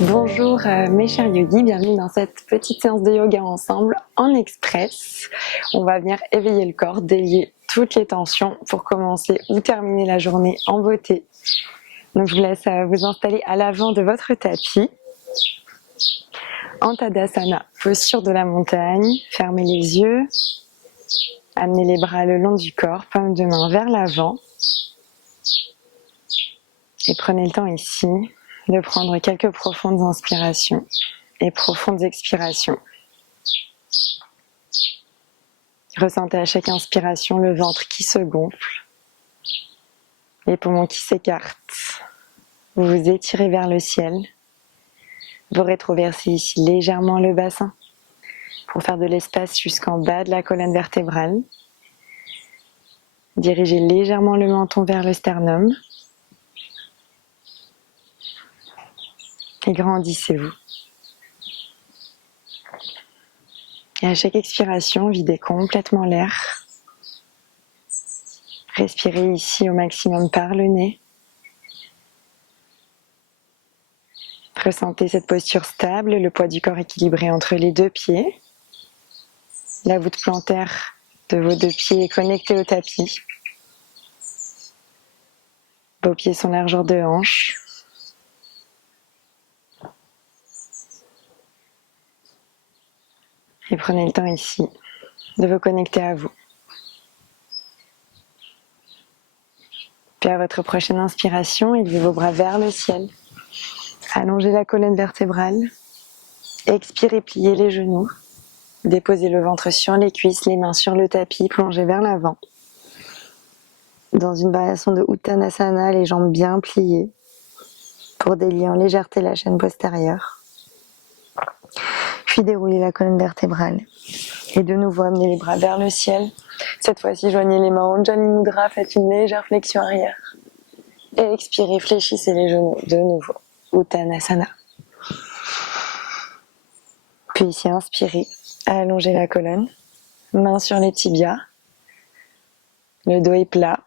Bonjour mes chers yogis, bienvenue dans cette petite séance de yoga ensemble en express. On va venir éveiller le corps, délier toutes les tensions pour commencer ou terminer la journée en beauté. Donc je vous laisse vous installer à l'avant de votre tapis. En Tadasana, posture de la montagne, fermez les yeux, amenez les bras le long du corps, paume de main vers l'avant. Et prenez le temps ici de prendre quelques profondes inspirations et profondes expirations. Ressentez à chaque inspiration le ventre qui se gonfle, les poumons qui s'écartent. Vous vous étirez vers le ciel. Vous rétroversez ici légèrement le bassin pour faire de l'espace jusqu'en bas de la colonne vertébrale. Dirigez légèrement le menton vers le sternum. Et grandissez-vous. Et à chaque expiration, videz complètement l'air. Respirez ici au maximum par le nez. Ressentez cette posture stable, le poids du corps équilibré entre les deux pieds. La voûte plantaire de vos deux pieds est connectée au tapis. Vos pieds sont largeur de hanche. Et prenez le temps ici de vous connecter à vous. Puis à votre prochaine inspiration, élevez vos bras vers le ciel. Allongez la colonne vertébrale. Expirez, pliez les genoux. Déposez le ventre sur les cuisses, les mains sur le tapis, plongez vers l'avant. Dans une variation de Uttanasana, les jambes bien pliées pour délier en légèreté la chaîne postérieure. Puis déroulez la colonne vertébrale. Et de nouveau, amenez les bras vers le ciel. Cette fois-ci, joignez les mains en Anjali Mudra, faites une légère flexion arrière. Et expirez, fléchissez les genoux de nouveau. Uttanasana. Puis ici, inspirez, allongez la colonne, mains sur les tibias. Le dos est plat,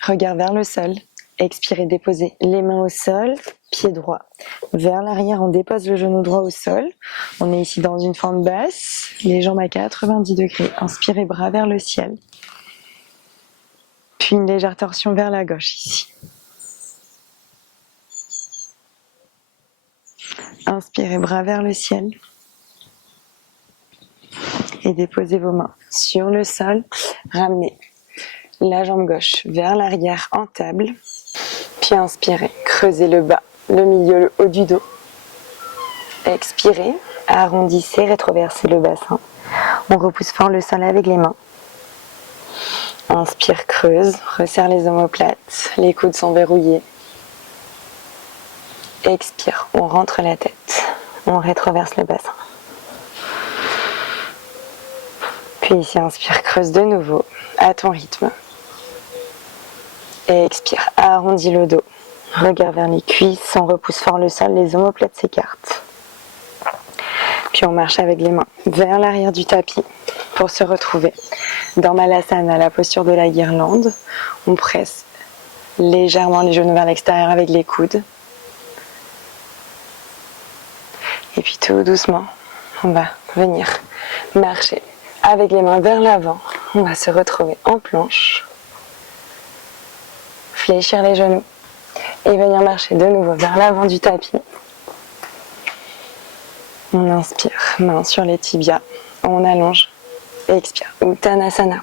regard vers le sol. Expirez, déposez les mains au sol, pied droit vers l'arrière, on dépose le genou droit au sol. On est ici dans une forme basse, les jambes à 90 degrés. Inspirez, bras vers le ciel. Puis une légère torsion vers la gauche ici. Inspirez, bras vers le ciel. Et déposez vos mains sur le sol. Ramenez la jambe gauche vers l'arrière en table. Puis inspirez, creusez le bas, le milieu, le haut du dos. Expirez, arrondissez, rétroversez le bassin. On repousse fort le sol avec les mains. Inspire, creuse, resserre les omoplates, les coudes sont verrouillés. Expire, on rentre la tête, on rétroverse le bassin. Puis ici, inspire, creuse de nouveau, à ton rythme. Et expire, arrondis le dos. Regard vers les cuisses, on repousse fort le sol, les omoplates s'écartent. Puis on marche avec les mains vers l'arrière du tapis pour se retrouver dans Malasana, la posture de la guirlande. On presse légèrement les genoux vers l'extérieur avec les coudes. Et puis tout doucement, on va venir marcher avec les mains vers l'avant. On va se retrouver en planche. Fléchir les genoux et venir marcher de nouveau vers l'avant du tapis. On inspire, main sur les tibias, on allonge et expire, Uttanasana.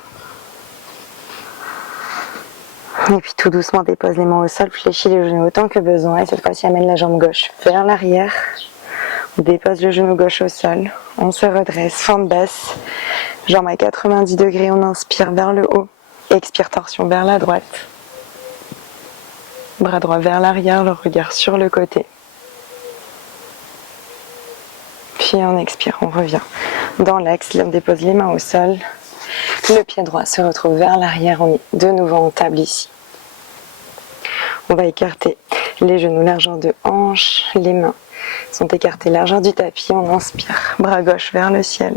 Et puis tout doucement dépose les mains au sol, fléchis les genoux autant que besoin et cette fois-ci amène la jambe gauche vers l'arrière. On dépose le genou gauche au sol, on se redresse, forme basse, jambe à 90 degrés, on inspire vers le haut, expire torsion vers la droite. Bras droit vers l'arrière, le regard sur le côté. Puis on expire, on revient dans l'axe, on dépose les mains au sol. Le pied droit se retrouve vers l'arrière, on est de nouveau en table ici. On va écarter les genoux largeur de hanche, les mains sont écartées largeur du tapis, on inspire, bras gauche vers le ciel.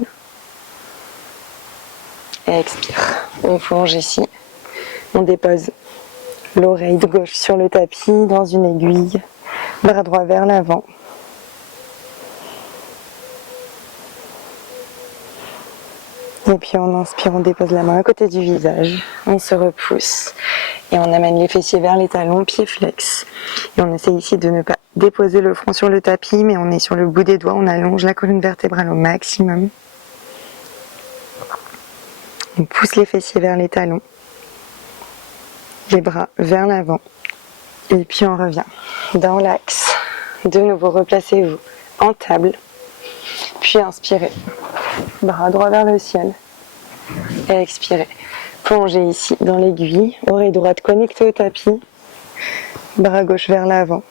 Et expire, on plonge ici, on dépose l'oreille de gauche sur le tapis dans une aiguille, bras droit vers l'avant. Et puis on inspire, on dépose la main à côté du visage, on se repousse et on amène les fessiers vers les talons, pieds flex. Et on essaie ici de ne pas déposer le front sur le tapis, mais on est sur le bout des doigts, on allonge la colonne vertébrale au maximum. On pousse les fessiers vers les talons, les bras vers l'avant. Et puis on revient dans l'axe. De nouveau, replacez-vous en table, puis inspirez. Bras droit vers le ciel. Et expirez. Plongez ici dans l'aiguille. Oreille droite connectée au tapis. Bras gauche vers l'avant.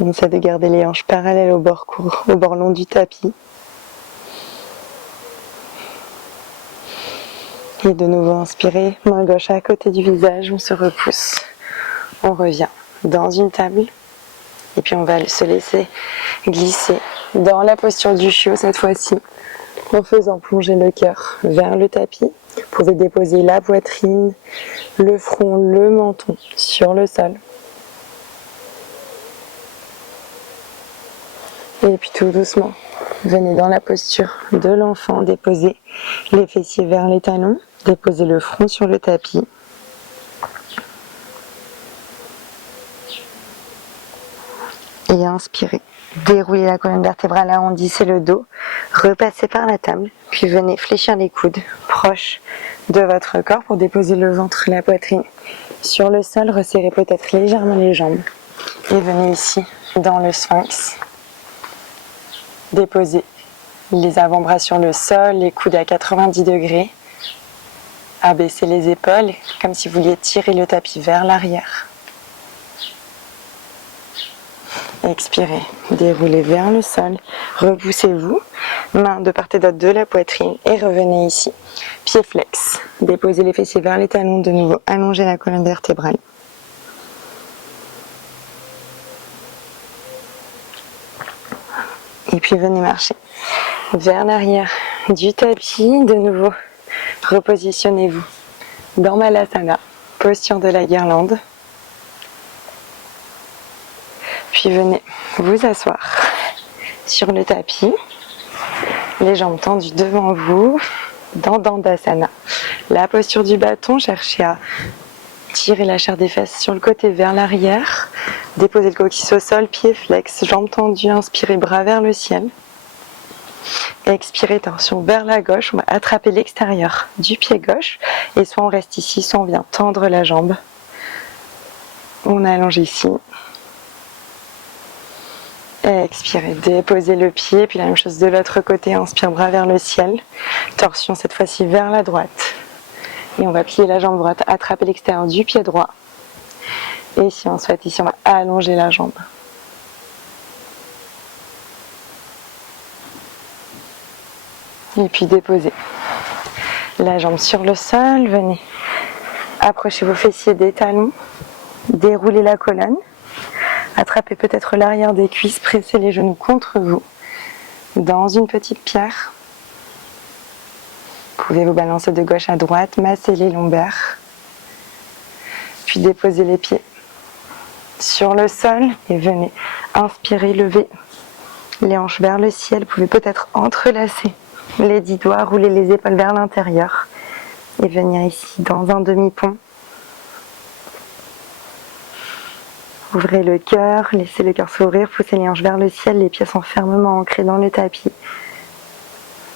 On essaie de garder les hanches parallèles au bord court, au bord long du tapis. Et de nouveau inspirez. Main gauche à côté du visage. On se repousse. On revient dans une table. Et puis on va se laisser glisser dans la posture du chiot cette fois-ci, en faisant plonger le cœur vers le tapis. Vous pouvez déposer la poitrine, le front, le menton sur le sol. Et puis tout doucement, venez dans la posture de l'enfant, déposez les fessiers vers les talons, déposez le front sur le tapis. Et inspirez. Déroulez la colonne vertébrale, arrondissez le dos, repassez par la table, puis venez fléchir les coudes proches de votre corps pour déposer le ventre, la poitrine sur le sol, resserrez peut-être légèrement les jambes et venez ici dans le sphinx. Déposez les avant-bras sur le sol, les coudes à 90 degrés, abaissez les épaules comme si vous vouliez tirer le tapis vers l'arrière. Expirez, déroulez vers le sol, repoussez-vous, main de part et d'autre de la poitrine et revenez ici. Pieds flex, déposez les fessiers vers les talons, de nouveau allongez la colonne vertébrale. Et puis venez marcher vers l'arrière du tapis, de nouveau repositionnez-vous dans Malasana, posture de la guirlande. Puis venez vous asseoir sur le tapis, les jambes tendues devant vous, dans Dandasana. La posture du bâton, cherchez à tirer la chair des fesses sur le côté vers l'arrière, déposez le coccyx au sol, pieds flex, jambes tendues, inspirez, bras vers le ciel. Expirez, torsion vers la gauche, on va attraper l'extérieur du pied gauche et soit on reste ici, soit on vient tendre la jambe. On allonge ici. Expirez, déposez le pied, puis la même chose de l'autre côté, inspire, bras vers le ciel, torsion cette fois-ci vers la droite, et on va plier la jambe droite, attraper l'extérieur du pied droit, et si on souhaite ici, on va allonger la jambe. Et puis déposez la jambe sur le sol, venez approcher vos fessiers des talons, déroulez la colonne, attrapez peut-être l'arrière des cuisses, pressez les genoux contre vous dans une petite pierre. Vous pouvez vous balancer de gauche à droite, masser les lombaires. Puis déposez les pieds sur le sol et venez inspirer, lever les hanches vers le ciel. Vous pouvez peut-être entrelacer les 10 doigts, rouler les épaules vers l'intérieur et venir ici dans un demi-pont. Ouvrez le cœur, laissez le cœur s'ouvrir, poussez les hanches vers le ciel, les pieds sont fermement ancrés dans le tapis.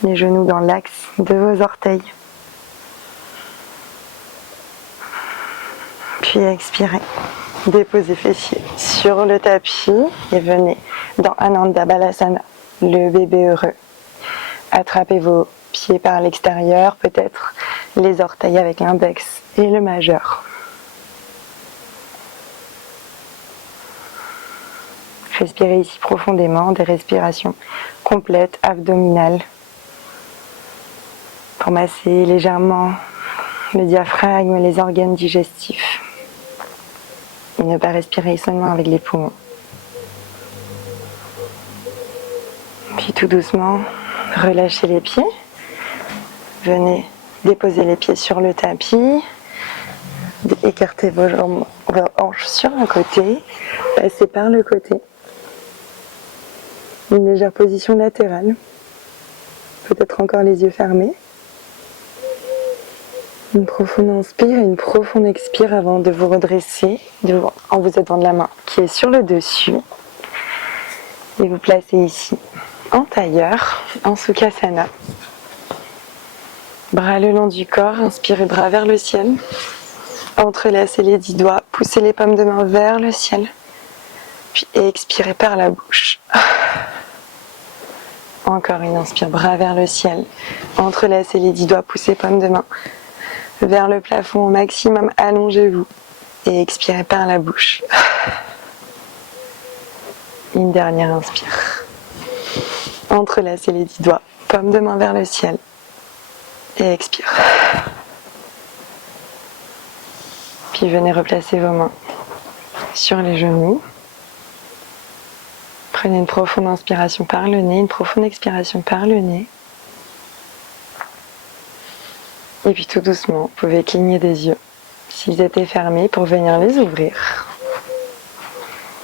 Les genoux dans l'axe de vos orteils. Puis expirez. Déposez fessiers sur le tapis et venez dans Ananda Balasana, le bébé heureux. Attrapez vos pieds par l'extérieur, peut-être les orteils avec l'index et le majeur. Respirez ici profondément, des respirations complètes, abdominales, pour masser légèrement le diaphragme, les organes digestifs. Et ne pas respirer seulement avec les poumons. Puis tout doucement, relâchez les pieds. Venez déposer les pieds sur le tapis. Écartez vos jambes, vos hanches sur un côté. Passez par le côté. Une légère position latérale. peut-être encore les yeux fermés. Une profonde inspire et une profonde expire avant de vous redresser en vous aidant de la main qui est sur le dessus. Et vous placez ici en tailleur, en Sukhasana. Bras le long du corps, inspirez bras vers le ciel. Entrelacez les 10 doigts, poussez les paumes de main vers le ciel. Puis expirez par la bouche. Encore une inspire, bras vers le ciel. Entrelacez les 10 doigts, poussez paumes de main vers le plafond au maximum, allongez-vous. Et expirez par la bouche. Une dernière inspire. Entrelacez les 10 doigts, paumes de main vers le ciel. Et expire. Puis venez replacer vos mains sur les genoux. Prenez une profonde inspiration par le nez, une profonde expiration par le nez. Et puis tout doucement, vous pouvez cligner des yeux s'ils étaient fermés pour venir les ouvrir.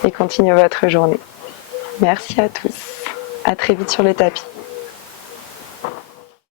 Et continuez votre journée. Merci à tous. À très vite sur le tapis.